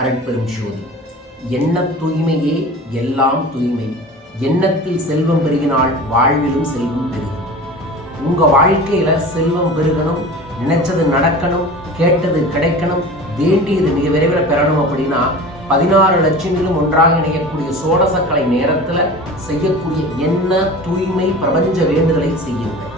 அரட்பெரும் ஜோதி. எண்ண தூய்மையே எல்லாம் தூய்மை. எண்ணத்தில் செல்வம் பெருகினால் வாழ்விலும் செல்வம் பெருகும். உங்க வாழ்க்கையில செல்வம் பெருகணும் நினைச்சது நடக்கணும் கேட்டது கிடைக்கணும் வேண்டியது மிக விரைவில் பெறணும் அப்படின்னா பதினாறு லட்சங்களும் ஒன்றாக இணையக்கூடிய சோடசக்கலை நேரத்துல செய்யக்கூடிய என்ன தூய்மை பிரபஞ்ச வேண்டுதலை செய்யுங்கள்.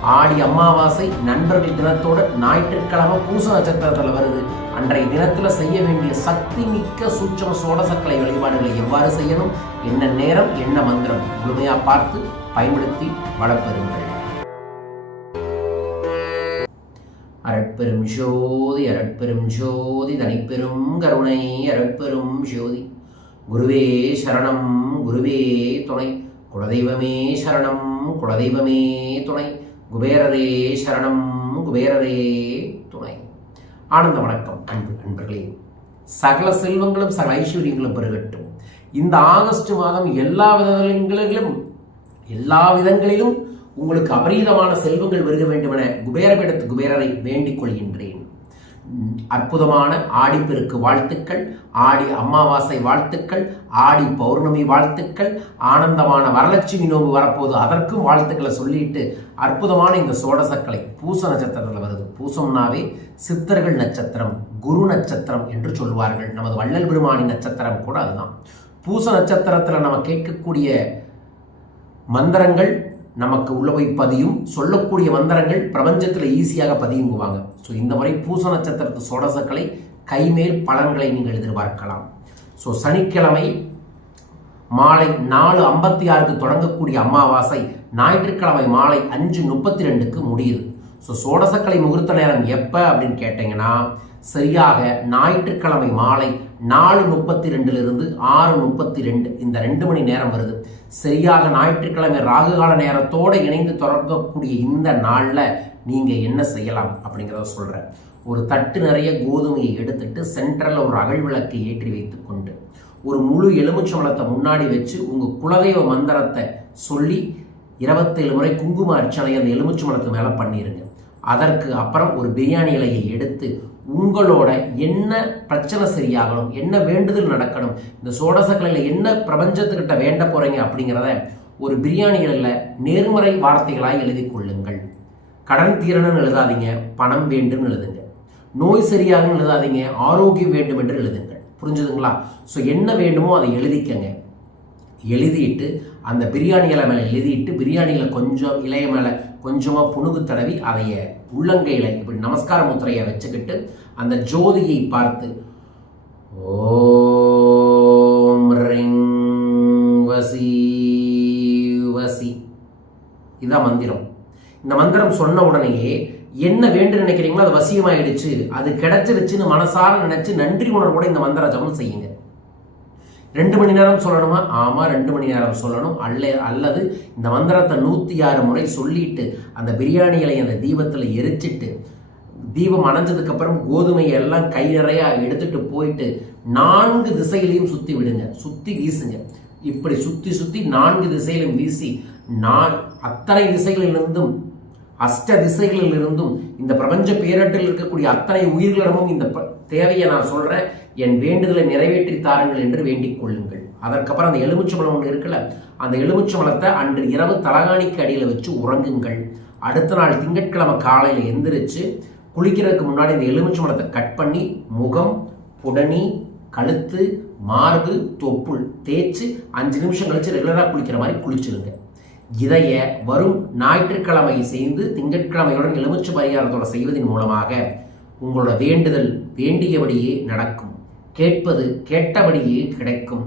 ஆடி அமாவாசை நண்பர்கள் தினத்தோட ஞாயிற்றுக்கிழமை பூச நட்சத்திரத்தில் வருது. அன்றைய தினத்துல செய்ய வேண்டிய சக்தி மிக்க சூட்சம சோடசக்கலை வழிபாடுகளை எவ்வாறு செய்யணும்? என்ன நேரம்? என்ன மந்திரம்? முழுமையாக பார்த்து பயன்படுத்தி வளப்பெறுங்கள். அரட்பெரும் ஜோதி அரட்பெரும் ஜோதி தனிப்பெரும் கருணை அரட்பெரும் ஜோதி. குருவே சரணம் குருவே துணை. குலதெய்வமே சரணம் குலதெய்வமே துணை. குபேரரே சரணம் குபேரரே துணை. ஆனந்த வணக்கம் அன்பு நண்பர்களே. சகல செல்வங்களும் சகல ஐஸ்வர்யங்களும் பெருகட்டும். இந்த ஆகஸ்ட் மாதம் எல்லா விதங்களிலும் எல்லா விதங்களிலும் உங்களுக்கு அபரீதமான செல்வங்கள் வருக வேண்டுமென குபேரபிடத்து குபேரரை வேண்டிக் கொள்கின்றேன். அற்புதமான ஆடிப்பெருக்கு வாழ்த்துக்கள் ஆடி அமாவாசை வாழ்த்துக்கள் ஆடி பௌர்ணமி வாழ்த்துக்கள் ஆனந்தமான வரலட்சுமி நோம்பு வரப்போது அதற்கும் வாழ்த்துக்களை சொல்லிட்டு அற்புதமான இந்த சோடசக்கலை பூச நட்சத்திரத்தில் வருது. பூசம்னாவே சித்தர்கள் நட்சத்திரம் குரு நட்சத்திரம் என்று சொல்வார்கள் நமது வள்ளல் பெருமானி நட்சத்திரம் கூட அதுதான். பூச நட்சத்திரத்தில் நம்ம கேட்கக்கூடிய மந்திரங்கள் நமக்கு உள்ள போய் பதியும் சொல்லக்கூடிய மந்திரங்கள் பிரபஞ்சத்தில் ஈஸியாக பதியுங்குவாங்க. ஸோ இந்த முறை பூச நட்சத்திரத்து சோடசக்களை கைமேல் பலன்களை நீங்கள் எதிர்பார்க்கலாம். ஸோ சனிக்கிழமை மாலை நாலு ஐம்பத்தி ஆறுக்கு தொடங்கக்கூடிய அமாவாசை ஞாயிற்றுக்கிழமை மாலை அஞ்சு முப்பத்தி ரெண்டுக்கு முடியுது. ஸோ சோடசக்கலை முகூர்த்த நேரம் எப்போ அப்படின்னு கேட்டிங்கன்னா சரியாக ஞாயிற்றுக்கிழமை மாலை நாலு முப்பத்தி ரெண்டுலேருந்து ஆறு முப்பத்தி ரெண்டு இந்த ரெண்டு மணி நேரம் வருது. சரியாக ஞாயிற்றுக்கிழமை ராகுகால நேரத்தோடு இணைந்து தொடங்கக்கூடிய இந்த நாளில் நீங்கள் என்ன செய்யலாம் அப்படிங்கிறத சொல்கிறேன் ஒரு தட்டு நிறைய கோதுமையை எடுத்துட்டு சென்ட்ரலில் ஒரு அகழ்விளக்கை ஏற்றி வைத்துக்கொண்டு ஒரு முழு எலுமிச்சம்பழத்தை முன்னாடி வச்சு உங்கள் குலதெய்வ மந்திரத்தை சொல்லி இருபத்தேழு முறை குங்கும அர்ச்சனை அந்த எலுமிச்சம்பழத்து மேலே பண்ணிடுங்க அதற்கு அப்புறம் ஒரு பிரியாணி இலையை எடுத்து உங்களோட என்ன பிரச்சனை சரியாகணும் என்ன வேண்டுதல் நடக்கணும் இந்த சோடசக்கலையில் என்ன பிரபஞ்சத்துக்கிட்ட வேண்ட போகிறீங்க அப்படிங்கிறத ஒரு பிரியாணிகளில் நேர்மறை வார்த்தைகளாக எழுதி கொள்ளுங்கள். கடன் தீரணும்னு எழுதாதீங்க பணம் வேண்டும் எழுதுங்க. நோய் சரியாகணும் எழுதாதீங்க ஆரோக்கியம் வேண்டும் என்று எழுதுங்கள். புரிஞ்சுதுங்களா? ஸோ என்ன வேண்டுமோ அதை எழுதிக்கங்க. எழுதிட்டு அந்த பிரியாணிகளை மேலே எழுதிட்டு பிரியாணியில் கொஞ்சம் இலைய மேலே கொஞ்சமாக புணுகு தடவி அதைய உள்ளங்கையில் இப்படி நமஸ்கார முத்திரையை வச்சுக்கிட்டு அந்த ஜோதியை பார்த்து ஓம் ரிங் வசி வசி. இதான் மந்திரம். இந்த மந்திரம் சொன்ன உடனேயே என்ன வேண்டும் நினைக்கிறீங்களோ அது வசியமாயிடுச்சு. அது கிடைச்சிருச்சுன்னு மனசார நினைச்சு நன்றி உணர்வோட இந்த மந்திர ஜபம் செய்யுங்க. ரெண்டு மணி நேரம் சொல்லணுமா? ஆமா ரெண்டு மணி நேரம் சொல்லணும். அல்ல அல்லது இந்த மந்திரத்தை நூற்றி ஆறு முறை சொல்லிட்டு அந்த பிரியாணி இலையை அந்த தீபத்தில் எரிச்சிட்டு தீபம் அணைஞ்சதுக்கப்புறம் கோதுமையை எல்லாம் கை நிறைய எடுத்துட்டு போயிட்டு நான்கு திசையிலையும் சுற்றி விடுங்க. சுற்றி வீசுங்க. இப்படி சுற்றி சுற்றி நான்கு திசையிலும் வீசி நான் அத்தனை திசைகளிலிருந்தும் அஷ்ட திசைகளிலிருந்தும் இந்த பிரபஞ்ச பேரட்டில் இருக்கக்கூடிய அத்தனை உயிர்களிடமும் இந்த ப- தேவையை நான் சொல்கிறேன் என் வேண்டுதலை நிறைவேற்றி தாருங்கள் என்று வேண்டிக் கொள்ளுங்கள். அதற்கப்புறம் அந்த எலுமிச்சம்பழம் ஒன்று இருக்குல்ல அந்த எலுமிச்சம்பழத்தை அன்று இரவு தலகாணிக்கு அடியில் வச்சு உறங்குங்கள். அடுத்த நாள் திங்கட்கிழமை காலையில் எந்திரிச்சு குளிக்கிறதுக்கு முன்னாடி இந்த எலுமிச்சம்பழத்தை கட் பண்ணி முகம் புடனி கழுத்து மார்பு தொப்புள் தேய்ச்சி அஞ்சு நிமிஷம் கழிச்சு ரெகுலராக குளிக்கிற மாதிரி குளிச்சிருங்க. இதைய வரும் ஞாயிற்றுக்கிழமை செய்து திங்கட்கிழமையுடன் எலுமிச்சை பரிகாரத்தோட செய்வதன் மூலமாக உங்களோட வேண்டுதல் வேண்டியபடியே நடக்கும். கேட்பது கேட்டபடியே கிடைக்கும்.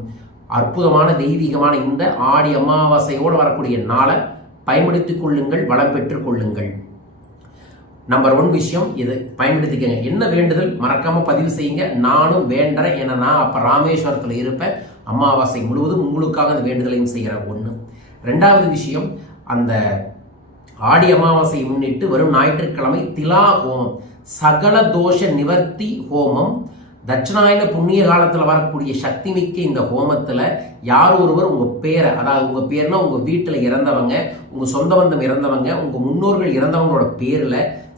அற்புதமான தெய்வீகமான இந்த ஆடி அமாவாசையோடு வரக்கூடிய நாளை பயன்படுத்திக் கொள்ளுங்கள் வளம் பெற்றுக் கொள்ளுங்கள். நம்பர் ஒன் விஷயம் இது. பயன்படுத்திக்கங்க. என்ன வேண்டுதல்? மறக்காம பதிவு செய்யுங்க. நானும் வேண்டறேன் ஏன்னா நான் அப்ப ராமேஸ்வரத்தில் இருப்பேன். அமாவாசை முழுவதும் உங்களுக்காக அந்த வேண்டுதலையும் செய்கிற ஒன்று ரெண்டாவது விஷயம் அந்த ஆடி அமாவாசையை முன்னிட்டு வரும் ஞாயிற்றுக்கிழமை திலா ஹோமம். சகல தோஷ நிவர்த்தி ஹோமம். தட்சிணாயன புண்ணிய காலத்தில் வரக்கூடிய சக்தி மிக்க இந்த ஹோமத்தில் யார் ஒருவர் உங்கள் பேரை அதாவது உங்கள் பேர்னா உங்கள் வீட்டில் இறந்தவங்க உங்கள் சொந்த பந்தம் இறந்தவங்க உங்கள் முன்னோர்கள் இறந்தவங்களோட பேரில்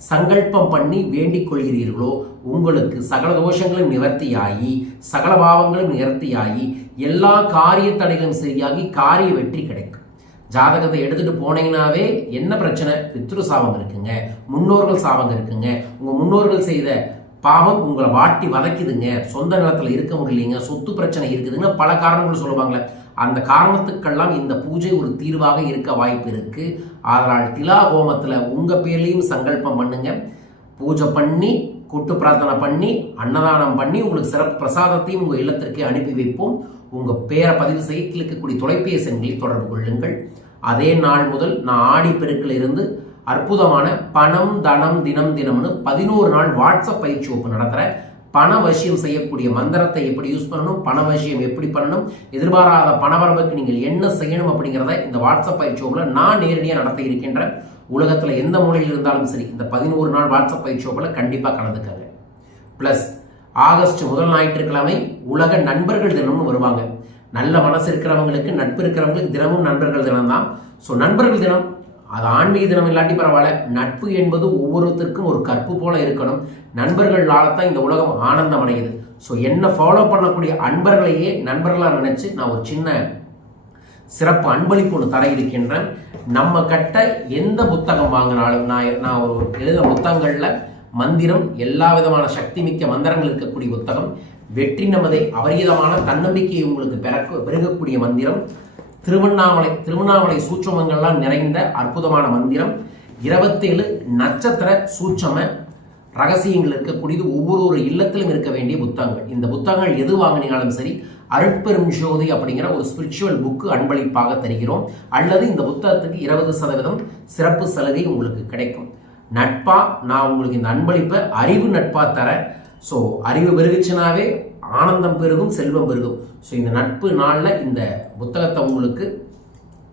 சங்கல்பம் பண்ணி வேண்டிக் கொள்கிறீர்களோ உங்களுக்கு சகல தோஷங்களும் நிவர்த்தியாகி சகல பாவங்களும் நிவர்த்தியாகி எல்லா காரிய தடைகளும் சரியாகி காரிய வெற்றி கிடைக்கும். ஜாதகத்தை எடுத்துட்டு போனீங்கன்னாவே என்ன பிரச்சனை? பித்ரு சாபம் இருக்குங்க முன்னோர்கள் சாபம் இருக்குங்க. உங்கள் முன்னோர்கள் செய்த பாவம் உங்களை வாட்டி வதக்குதுங்க. சொந்த நிலத்தில் இருக்க முடியலைங்க. சொத்து பிரச்சனை இருக்குதுங்க. பல காரணங்கள் சொல்லுவாங்களே. அந்த காரணத்துக்கெல்லாம் இந்த பூஜை ஒரு தீர்வாக இருக்க வாய்ப்பு இருக்கு. அதனால் திலா ஹோமத்தில் உங்கள் பேர்லையும் சங்கல்பம் பண்ணுங்க. பூஜை பண்ணி கூட்டு பிரார்த்தனை பண்ணி அன்னதானம் பண்ணி உங்களுக்கு சிறப்பு பிரசாதத்தையும் உங்கள் இல்லத்திற்கு அனுப்பி வைப்போம். உங்கள் பேரை பதிவு செய்ய கிழக்கக்கூடிய தொலைபேசி எண்களில் தொடர்பு கொள்ளுங்கள். அதே நாள் முதல் நான் ஆடி பெருக்கில் இருந்து அற்புதமான பணம் தனம் தினம் தினம்னு பதினோரு நாள் வாட்ஸ்அப் பயிற்சி வகுப்பு நடத்துகிறேன் பண வசியம் செய்யக்கூடிய மந்திரத்தை எப்படி யூஸ் பண்ணணும் பண வசியம் எப்படி பண்ணணும் எதிர்பாராத பணவரவுக்கு நீங்கள் என்ன செய்யணும் அப்படிங்கிறத இந்த வாட்ஸ்அப் பயிற்சி வகுப்பில் நான் நேரடியாக நடத்த இருக்கின்றேன். உலகத்தில் எந்த மூலையில் இருந்தாலும் சரி இந்த பதினோரு நாள் வாட்ஸ்அப் பயிற்சி வகுப்பில் கண்டிப்பாக கலந்துக்கங்க. ப்ளஸ் ஆகஸ்ட் முதல் ஞாயிற்றுக்கிழமை உலக நண்பர்கள் தினம்னு வருவாங்க. நல்ல மனசு இருக்கிறவங்களுக்கு நட்பு இருக்கிறவங்களுக்கு தினமும் நண்பர்கள் தினம் தான் ஸோ நண்பர்கள் தினம் அது ஆன்மீக தினம் இல்லாட்டி பரவாயில்ல. நட்பு என்பது ஒவ்வொருத்தருக்கும் ஒரு கற்பு போல இருக்கணும். நண்பர்களால் தான் இந்த உலகம் ஆனந்தம் அடையுது. ஸோ என்னை ஃபாலோ பண்ணக்கூடிய அன்பர்களையே நண்பர்களாக நினச்சி நான் ஒரு சின்ன சிறப்பு அன்பளிப்பு ஒன்று தர இருக்கின்றேன். நம்ம கட்ட எந்த புத்தகம் வாங்கினாலும் நான் நான் ஒரு எழுத புத்தகங்களில் மந்திரம் எல்லா விதமான சக்தி மிக்க மந்திரங்கள் இருக்கக்கூடிய புத்தகம் வெற்றி நமதை அபரிதமான தன்னம்பிக்கையை உங்களுக்கு பிறக்க பெருகக்கூடிய மந்திரம் திருவண்ணாமலை திருவண்ணாமலை சூட்சமங்கள்லாம் நிறைந்த அற்புதமான மந்திரம். இருபத்தேழு நட்சத்திர சூட்சம ரகசியங்கள் இருக்கக்கூடியது ஒவ்வொரு ஒரு இல்லத்திலும் இருக்க வேண்டிய புத்தகங்கள். இந்த புத்தகங்கள் எது வாங்கினாலும் சரி அருட்பெரும் ஜோதி அப்படிங்கிற ஒரு ஸ்பிரிச்சுவல் புக்கு அன்பளிப்பாக தருகிறோம். அல்லது இந்த புத்தகத்துக்கு இருபது சதவீதம் சிறப்பு சலுகை உங்களுக்கு கிடைக்கும். நட்பா நான் உங்களுக்கு இந்த அன்பளிப்பை அறிவு நட்பா தரேன் ஸோ அறிவு பெருகுச்சுனாவே ஆனந்தம் பெருகும் செல்வம் பெருகும். ஸோ இந்த நட்பு நாளில் இந்த புத்தகத்தை உங்களுக்கு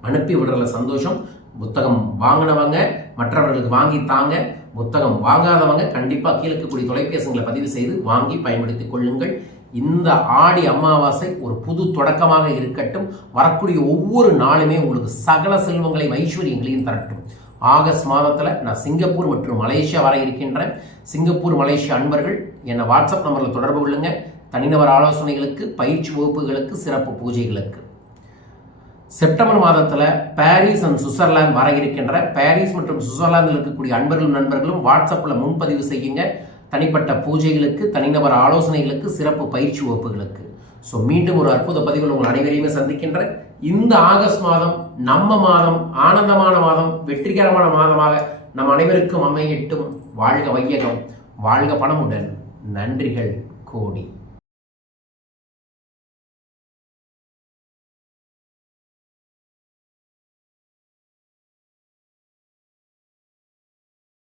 அனுப்பி விடுறதுல சந்தோஷம். புத்தகம் வாங்கினவங்க மற்றவர்களுக்கு வாங்கி தாங்க. புத்தகம் வாங்காதவங்க கண்டிப்பாக கீழே இருக்கக்கூடிய தொலைபேசிகளை பதிவு செய்து வாங்கி பயன்படுத்திக் கொள்ளுங்கள். இந்த ஆடி அமாவாசை ஒரு புது தொடக்கமாக இருக்கட்டும். வரக்கூடிய ஒவ்வொரு நாளுமே உங்களுக்கு சகல செல்வங்களையும் ஐஸ்வர்யங்களையும் தரட்டும். ஆகஸ்ட் மாதத்தில் நான் சிங்கப்பூர் மற்றும் மலேசியா வர இருக்கின்றேன். சிங்கப்பூர் மலேசியா அன்பர்கள் என்னை வாட்ஸ்அப் நம்பரில் தொடர்பு கொள்ளுங்கள் தனிநபர் ஆலோசனைகளுக்கு பயிற்சி வகுப்புகளுக்கு சிறப்பு பூஜைகளுக்கு. செப்டம்பர் மாதத்தில் பாரிஸ் அண்ட் சுவிட்சர்லாந்து வர இருக்கின்ற பாரிஸ் மற்றும் சுவிட்சர்லாந்தில் இருக்கக்கூடிய அன்பர்களும் நண்பர்களும் வாட்ஸ்அப்பில் முன்பதிவு செய்யுங்க. தனிப்பட்ட பூஜைகளுக்கு தனிநபர் ஆலோசனைகளுக்கு சிறப்பு பயிற்சி வகுப்புகளுக்கு. ஸோ மீண்டும் ஒரு அற்புத பதிவில் உங்கள் அனைவரையுமே சந்திக்கின்ற இந்த ஆகஸ்ட் மாதம் நம்ம மாதம் ஆனந்தமான மாதம் வெற்றிகரமான மாதமாக நம் அனைவருக்கும் அமையட்டும். வாழ்க வையகம் வாழ்க பணமுடன். நன்றிகள் கோடி.